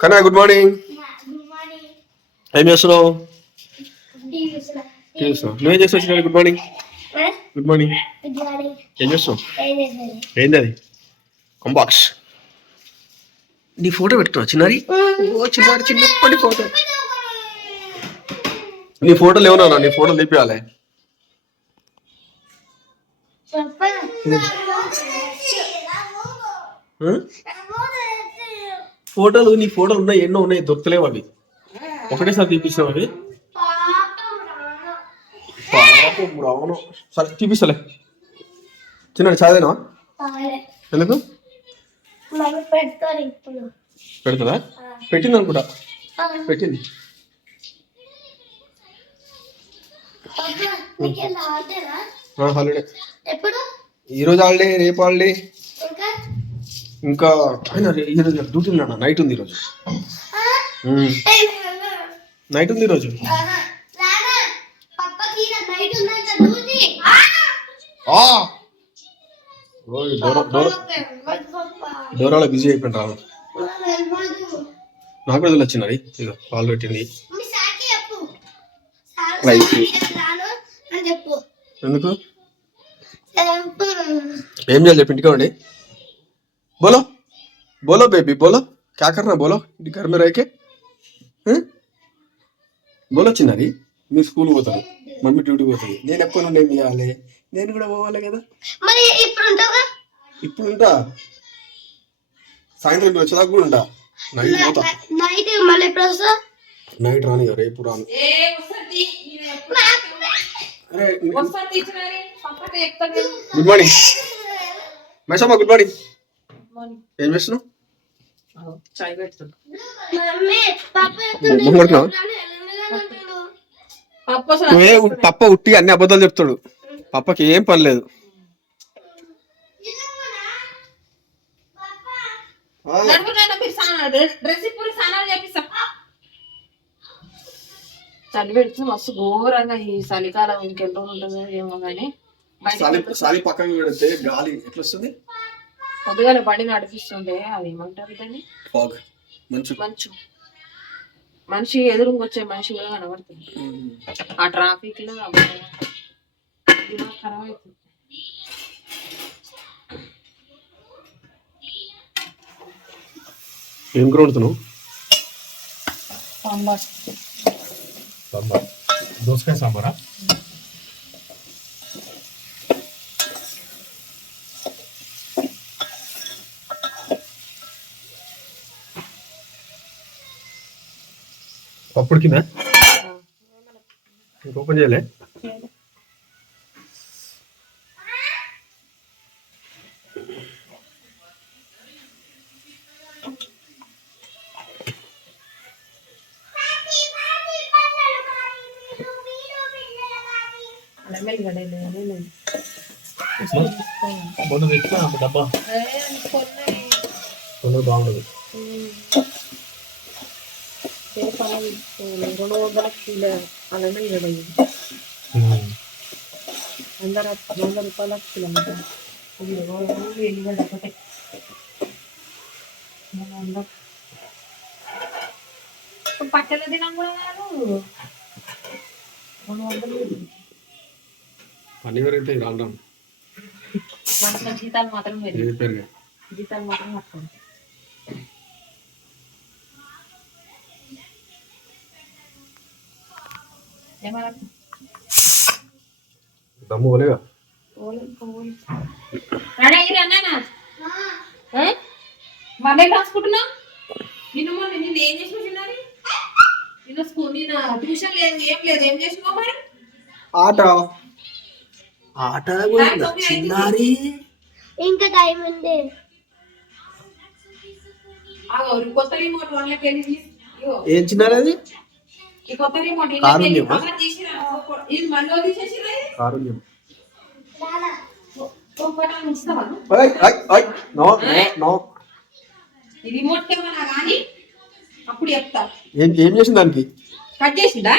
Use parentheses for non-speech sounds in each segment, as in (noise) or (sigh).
కన్నా good morning ఏం చేస్తున్నావు? చేస్తున్నావు? నువ్వేం చేస్తావు చిన్న గుడ్ మార్నింగ్ గుడ్ మార్నింగ్ ఏం చేస్తున్నావు? ఏంది అది కంబాక్స్ నీ ఫోటో పెట్టుకున్నావు చిన్నారి? ఓ చిన్నారి చిన్నప్పటి ఫోటో నీ ఫోటోలు ఏమన్నా నీ ఫోటోలు తీపియాలి? ఫోటోలు నీ ఫోటోలు ఉన్నాయి ఎన్నో ఉన్నాయి దొరకలేవు అవి. ఒకటేసారి తీపించినావు అవి? పాపం రావను సరే తీపిస్తలే. చిన్నాడు చదివేనా ఎందుకు? పెడతారు ఇప్పుడు. పెడుతుందా పెట్టింది అనుకుంటా. పెట్టింది. హాలిడే. ఎప్పుడు? ఈరోజు హాలిడే రేపు హాలిడే. ఇంకా ఈరోజు డ్యూటీ ఉన్నా నైట్ ఉంది ఈరోజు నైట్ ఉంది ఈరోజు డోరాలో బిజీ అయిపోయింది రాను నాకు కూడా వచ్చినది ఇక పాలు పెట్టింది. ఎందుకు. ఏం చేయాలి చెప్పి ఇంటికి అండి బోలో బోలో బేబీ బోలో క్యా కర్నా బోలో ఇంటి घर में रह के हैं? బోలో చిన్నది మీరు స్కూల్ పోతారు మమ్మీ డ్యూటీ పోతుంది నేను ఎక్కువ నుండి ఏం చేయాలి నేను కూడా పోవాలి కదా మరి ఇప్పుడు ఉంటావుగా ఇప్పుడు ఉంటా సాయంత్రం ఇప్పుడు వచ్చేదాకా కూడా ఉంటా నైట్ పోతా నైట్ మళ్ళీ ఎప్పుడు వస్తావు నైట్ రాని రేపు రాను ఏ వస్తుంది అరే వస్తుంది ఇచ్చినారి పక్కన ఎక్కుతాడు good morning Meshamma good morning ఏం చేస్తున్నావు? చాయ్? పప్పు ఉట్టి అన్ని అబద్ధాలు చెప్తాడు. పప్పకి ఏం పని లేదు. చలి పెడుతుంది మస్తు ఘోరంగా ఈ చలికాలం రోజులు ఉంటుందో ఏమో కానీ సాలి సాలి పక్కకి పెడితే గాలి ఎట్లా వస్తుంది పొద్దుగాల బండి నడిపిస్తుంటే అది ఏమంటారు దాన్ని? ఫాగ్. మంచు. మంచు. మనిషి ఎదురుగా వచ్చే మనిషి కూడా కనబడుతుంది. ఆ ట్రాఫిక్లో ఖరాబ్ అవుతుంది. ఏం కూర వండుతున్నావు? సాంబార్. సాంబార్. దోసకాయ సాంబారా? పప్పుడు కింద ఓపెన్ చేయలే. మొన్న డబ్బా. బాగుండదు. రెండు వందల కిలో ఆ లెమన్ గడ్డలు వందల వంద రూపాయల కిలో ఇది ఓన్లీ ఎల్లిగడ్డ ఒకటే మన వంద ఇప్పుడు పట్టెల దినం కూడా కాదు రెండు వందలు అన్ని వరకు రాను రాను మన జీతాలు మాత్రం పెరిగి ఏది పెరిగా జీతాలు మాత్రం వస్తాయి దమ్ము పోలేగా మళ్ళీ రాసుకుంటున్నా నిన్ను మొన్న నిన్ను ఏం చేసిన చిన్నారి? నిన్న స్కూల్ నిన్న ట్యూషన్ లేదు ఏం లేదు. ఏం చేసినావు మరి? ఆట. ఆట? చిన్నారి. ఇంకా టైం ఉంది. కొత్త రిమోట్ ఇగో. ఏం చిన్నారి కారుణ్యం ఏం? ఏం చేసింది దానికి? కట్ చేసిందా?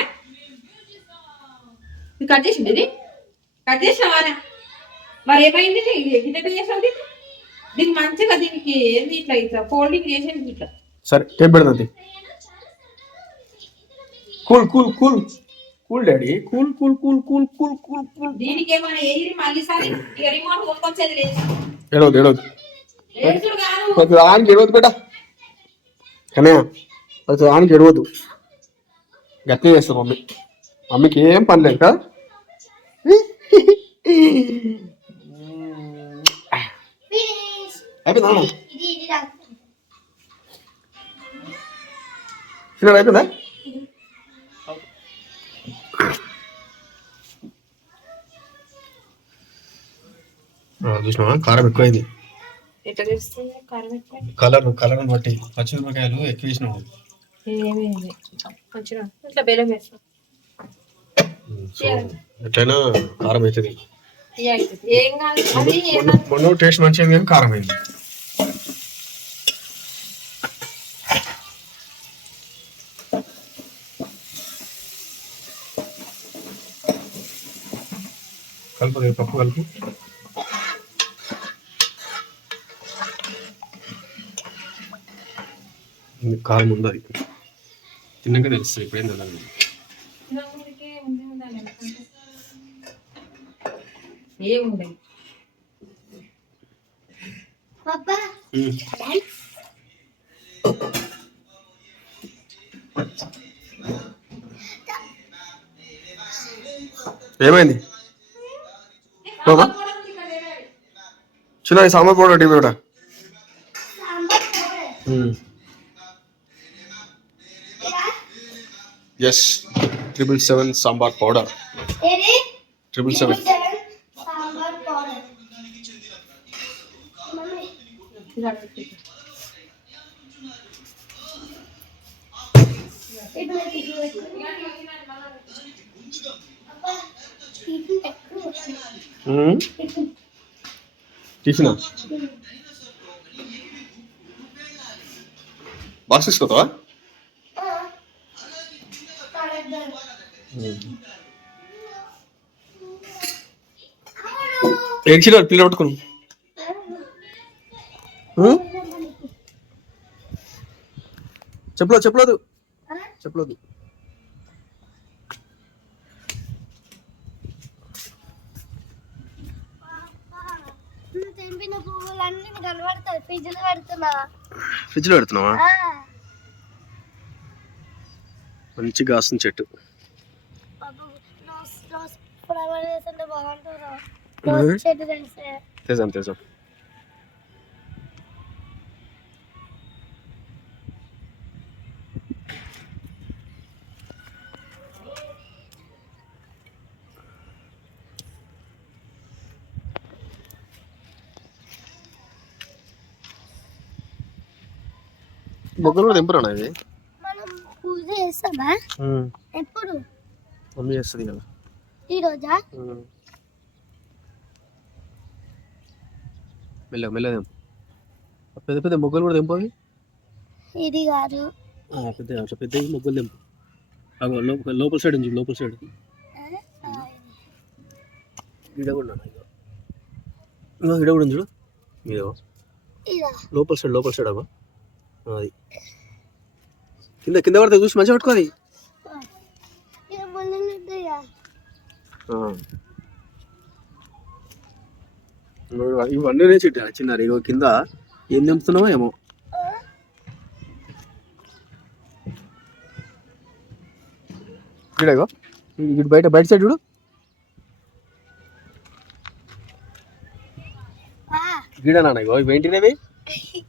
ఇది కట్ చేసింది ఇది? కట్ చేసినావారా మరి ఏమైంది ఇది? ఎగినట్టు చేసావు దీన్ని? మంచిగా దీనికి ఏంది ఇట్లా ఇట్లా ఫోల్డింగ్ చేసేది ఇట్లా. సరే ఏం పెడుతుంది Cool cool cool cool daddy cool cool cool cool cool cool cool దీనికి ఏమైనా ఎయిరి మళ్ళీ సరే ఇక రిమోట్ కొనుక్కొచ్చేది లేదు ఏడవద్దు ఏడవద్దు లేచుడు కాదు ప్రతి ఆనికి ఎడవద్దు బేట కన్నయ్య ప్రతి ఆనికి ఎడవద్దు గట్టిగా చేస్తాం మమ్మీ మమ్మీకి ఏం పని లేదు కదా ఫినిష్ అయిపోయిందా ఇది ఇది రాకు. సినిమా అయిపోయిందా చూసినావా? కారం ఎక్కువైంది. కలర్ కలర్ బట్టి పచ్చిమిరపకాయలు ఎక్కువ వేసినావు. ఎట్లయినా కారం అవుతుంది. మొన్న టేస్ట్ మంచిగా కానీ కారం అయింది. కలుపు పప్పు కలుపు. కారం ఉంది అది తిన్నాక తెలుస్తుంది ఇప్పుడేం తెలియదు తినడానికి ఉంది ఉండాలి ఎందుకంటే ఏముండదు పాపా ఏమైంది బాబా చిన్న ఈ సాంబార్ పౌడర్ టీవీ కూడా సాంబార్ పౌడర్ పౌడర్ మమ్మీ ఇప్పుడు నాకు ఇది పెట్టు. అబ్బా, టిఫిన్ ఎక్కువ. టిఫిన్. టిఫినా బాక్స్ తీసుకోతావా ఆ. కరెక్ట్. అవును. ఏం చీర? పిల్లలు పట్టుకుని. చెప్పలేదు చెప్పలేదు? చెప్పలేదు పెడుతున్నా. ఫ్రిడ్జ్లో పెడుతున్నావా? ఆ. మంచి కాసిన చెట్టు. తెజాం తెజాం మొగ్గలు కూడా తెంపురా ఇది పూజ చేస్తామా? ఎప్పుడు? మమ్మీ చేస్తుంది కదా. ఈ రోజా మెల్లగా మెల్లగా పెద్ద పెద్ద మొగ్గలు కూడా తెంపు అవి? ఇది కాదు. పెద్ద పెద్ద మొగ్గలు తెంపు. అగో లోపల లోపల సైడ్ ఉంది లోపల సైడ్ ఈడ కూడా ఈడ కూడా చూడు. ఇదో. లోపల సైడ్ లోపల సైడ్ ఆ, అది. కింద కింద పడితే చూసి మంచిగా పట్టుకో ఇవన్నీ చిట్టి చిన్నారు ఇగో కింద ఏం తెంపుతున్నావో ఏమో. ఇగో. ఇటు బయట బయట సైడ్ చూడు. ఆ, గీడ నాన్న ఇగో ఇవి? (laughs)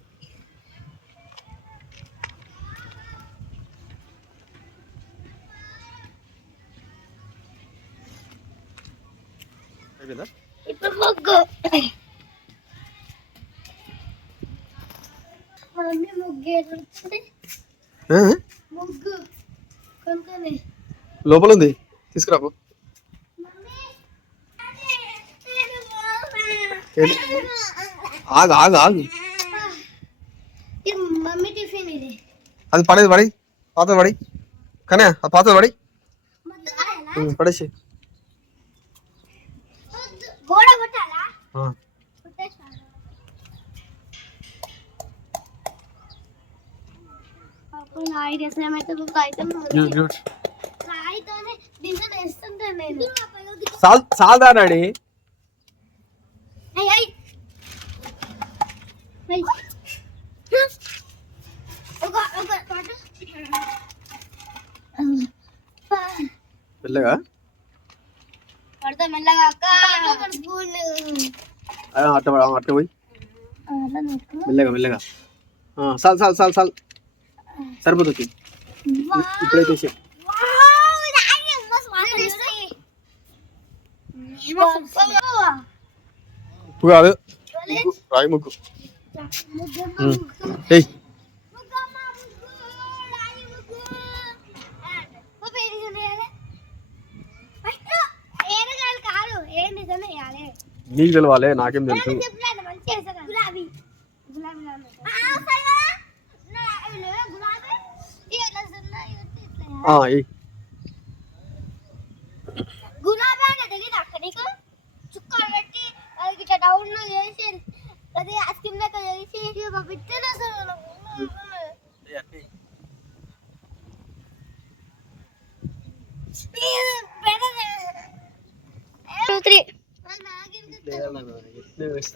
లోపల ఉంది తీసుకురాపు? ఆగు ఆగు ఆగు. ఇది మమ్మీ టిఫిన్ ఇది. అది పడేది పడి పాత పడి. కానీ అది పాత పడి. పడేసి. ఐడియాస్ ఏమైతే అయితే కాయితోనే దీంట్లో వేస్తుంటాను నేను సాల్ సాల్ డాడీ అయ్యి అయ్యి అయ్యి. ఒక ఒక పాట మెల్లగా. అట్ట అట్ట పోయి. మెల్లగా మెల్లగా. సాల్ సాల్ సాల్ సాల్. సరిపోతుంది. ఇప్పుడైతే కాదు ముగ్గు, రాయి ముగ్గు ఏయ్ నీకు తెలవాలి నాకేం తెలుసు గులాబీ గులాబీ ఆ, ఏయ్ గులాబీ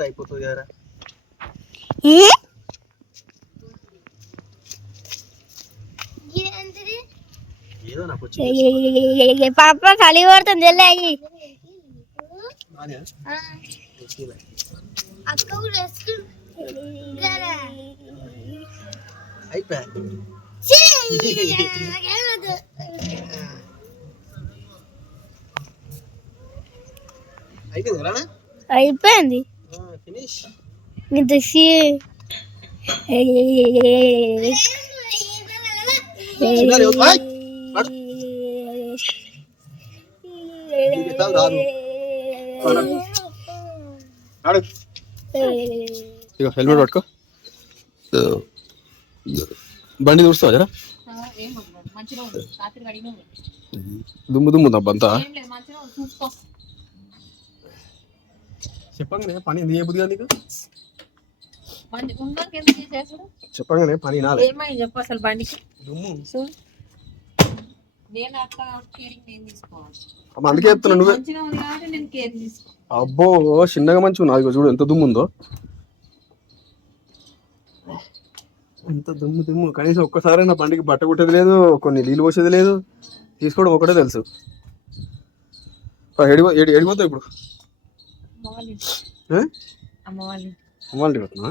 అయిపోతుంది కదా పాప చలి పడుతుంది వెళ్ళాయి అక్క కూడా అయిపోయా? అయిపోయింది ఇంత. ఆడు. ఇక హెల్మెట్ పట్టుకో. బండి చూస్తావా జరా? దుమ్ము దుమ్ము చూసుకో. చెప్పంగానే పని ఎందుకు చేయబుద్ది కదా నీకు? చెప్పంగానే పని నాలే. ఏమైంది చెప్పు అసలు బండికి? దుమ్ము. అందుకే చెప్తున్నా నువ్వే. మంచిగా ఉంది కాబట్టి నేను కేర్ తీసుకో. అబ్బో చిన్నగా మంచిగా ఉంది. అదిగో చూడు ఎంత దుమ్ము ఎంత దుమ్ము దుమ్ము. కనీసం ఒక్కసారి నా బండికి బట్ట కుట్టేది లేదు కొన్ని నీళ్ళు పోసేది లేదు. తీసుకోవడం ఒకటే తెలుసు. ఎడిగో ఎడి ఎడిపోతావు ఇప్పుడు. అమ్మాలి పోతున్నా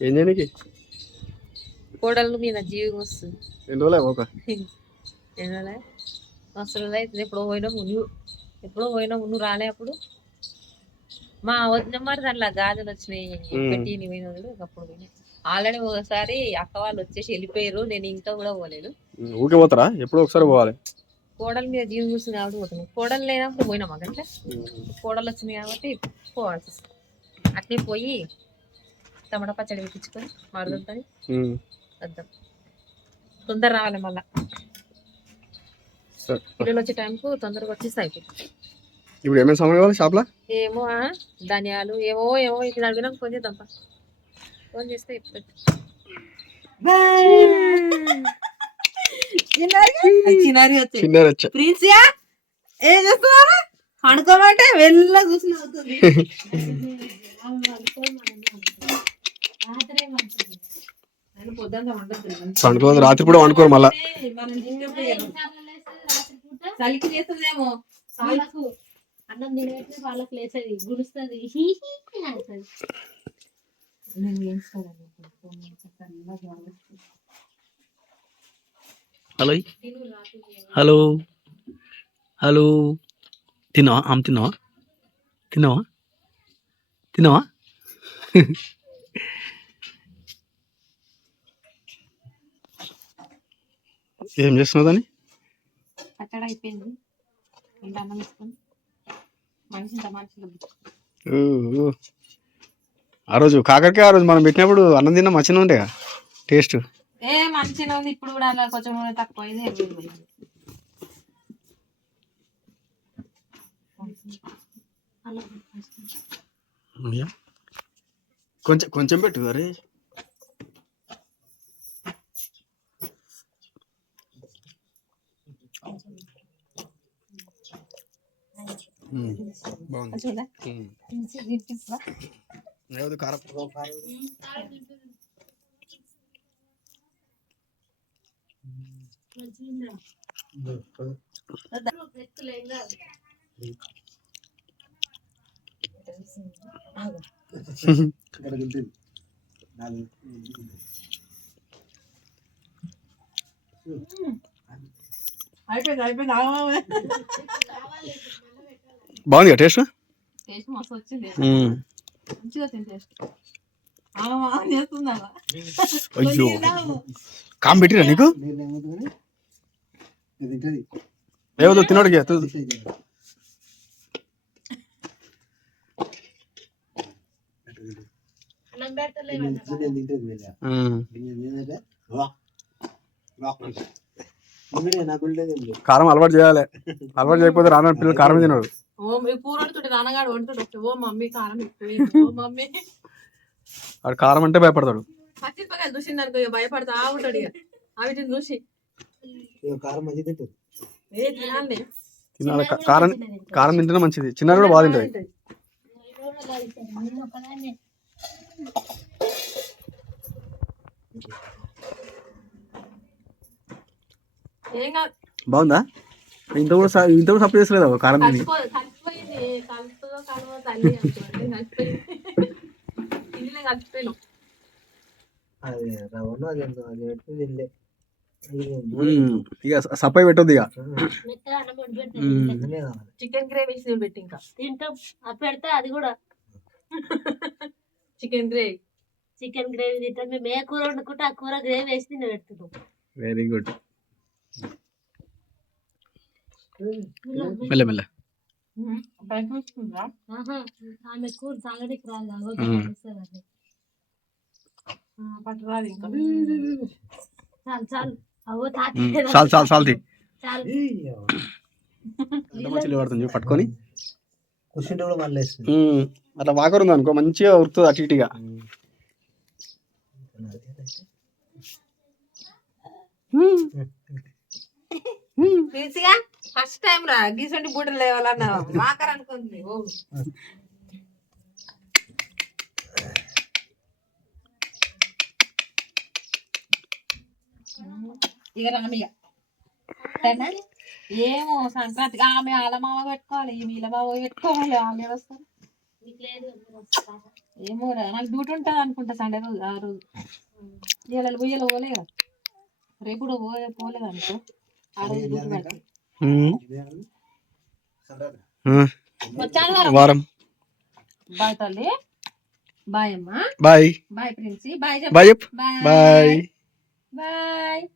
ఏం చేయడానికి కోడళ్ళు మీద జీవి వస్తుంది. ఎన్ని రోజులు ఒక? (laughs) ఏంటంటే అసలు అయితే ఎప్పుడో పోయినాము నువ్వు ఎప్పుడో పోయినాము నువ్వు రాలే అప్పుడు మా వదిన మరి దాంట్లో గాజులు వచ్చినాయి. పెట్టి నీ అప్పుడు పోయినాయి ఆల్రెడీ ఒకసారి అక్క వాళ్ళు వచ్చేసి వెళ్ళిపోయారు. నేను ఇంకా కూడా పోలేదు. ఊకే పోతారా? ఎప్పుడో ఒకసారి పోవాలి. కోడల మీద జీవం చూస్తుంది కాబట్టి పోతున్నాం. కోడలు లేనప్పుడు పోయినాం అంటే కోడలు వచ్చింది కాబట్టి పోవాల్సి వస్తుంది. అట్నే పోయి టమాటా పచ్చడి పెట్టించుకొని మరదంతో ఉమ్, వద్దాం. తొందర రావాలి మళ్ళా. పిల్లలు వచ్చే టైంకు తొందరగా వచ్చేసి అయిపోతుంది. ఇప్పుడు ఏమేమి సామాన్ కావాలి షాప్లో? ఏమో ధనియాలు ఏమో ఏమో ఇది అడిగినాక ఫోన్ చేద్దాంపా ఫోన్ చేస్తే ప్రిన్సియా ఏం చేస్తున్నారు అనుకోమంటే వెళ్ళ కూర్చుని అవుతుంది. పండుకోదు రాత్రి కూడా వండుకోరు మళ్ళా. చలికి చేస్తుందేమో వాళ్ళకు అన్నం తినబెట్టిన వాళ్ళకి లేసేది గుడుస్తుంది. (laughs) హలో హలో హలో తిన్నావా ఆమె తిన్నావా తిన్నావా తిన్నావా ఏం చేస్తున్నావు దాన్ని పచ్చడి అయిపోయింది ఇంత అన్నం వేసుకొని మనిషి మనుషులు. ఆ రోజు కాకరకాయ ఆ రోజు మనం పెట్టినప్పుడు అన్నం తిన్నా మంచిగా ఉండే టేస్ట్. ఏ మంచిగా ఉంది. ఇప్పుడు కూడా అలా కొంచెం తక్కువ ఇది కొంచెం కొంచెం పెట్టు అరే. బాగుంది అయిపోయింది ఆగమామే బాగుంది టేస్ట్? టేస్ట్ మస్తు వచ్చింది. మంచిగా అయ్యో. కామ్ పెట్టిరా నీకు? ఏవదో తినోడికి అన్నం కారం అలవాటు చేయాలి. అలవాటు చేయకపోతే రాను పిల్లలు కారం తినడు కూర కారం వాడు కారం అంటే భయపడతాడు. పచ్చిమిరపకాయలు చూసింది అనుకో ఇక భయపడతా ఉంటాడు ఇక వీటిని చూసి ఏ తినాలి. కారం కారం తింటేనే మంచిది. చిన్నది కూడా బాగా తింటది. నేను ఒకదాన్నే ఏం కాదు బాగుందా? ఇంత కూడా ఇంత కూడా సప్లై చేసలేదు కారం తిని? ఇక సప్లై పెట్టొద్దు ఇక. చికెన్ గ్రేవీ వేసి పెట్టి ఇంకా. తింటాం. అది పెడితే అది కూడా. Chicken gravy. చికెన్ గ్రేవీ తింటాం. మేము ఏ కూర వండుకుంటే ఆ కూర గ్రేవీ వేసి తిన్న పెడుతున్నాం వెరీ గుడ్ మెల్ల మెల్ల. ఆమె కూర రాదు. చాలు చాలు. అవో చాలు చాలు చాలు పడుతుంది పట్టుకొని. కూర్చుంటే కూడా మళ్ళీ అట్లా వాకర్ ఉంది అనుకో మంచిగా ఉరుకుతుంది అటు ఇటుగా ఈజీగా ఫస్ట్ టైం రా గీసంటి బూటలు లేవాలన్నా మాకర్ అనుకుంది. ఇక రామియ ఏమో సంక్రాంతికి ఆమె ఆలమావ పెట్టుకోవాలి ఈ మీలమావ పెట్టుకోవాలి ఆమె వస్తారు ఏమో రా నాకు డ్యూటీ ఉంటుంది అనుకుంటా సండే రోజు ఆ రోజు. ఇవాళ పోయేలా పోలే కదా. రేపు కూడా పోలే పోలేదు అనుకో వారం. బాయ్ తల్లి. బాయ్ అమ్మా. Bye. Bye Princy. Bye bye. Bye. Bye.